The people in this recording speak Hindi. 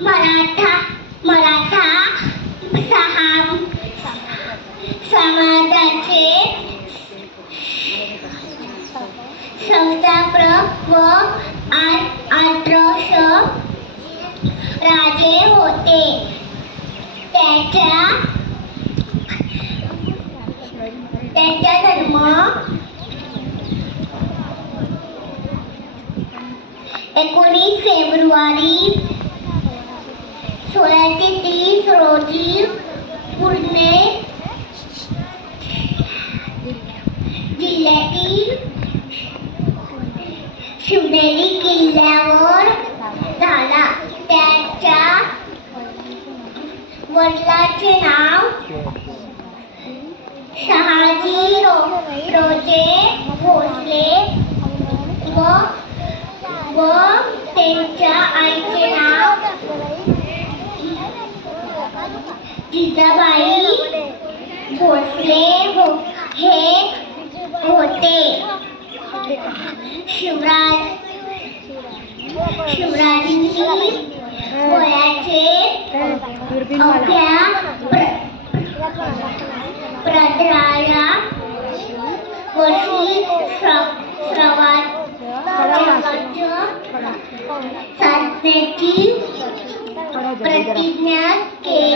मराठा मराठा सहा समाजाचे संस्थापक व आदर्श राजे होते. त्याच्या त्यांचा धर्म एकोणीस फेब्रुवारी सोळाशे तीस रोजी पुणे जिल्ह्यातील शिवनेरी किल्ल्यावर झाला, त्याच्या वडिलाचे नाव शहाजी रो- रोज़े भोसले व व त्यांच्या आईचे नाव जिजाबाई भोसले हो होते शिवराज शिवराजांची वयाचे अवघ्या प्र- वर्षी प्रतिज्ञा केली.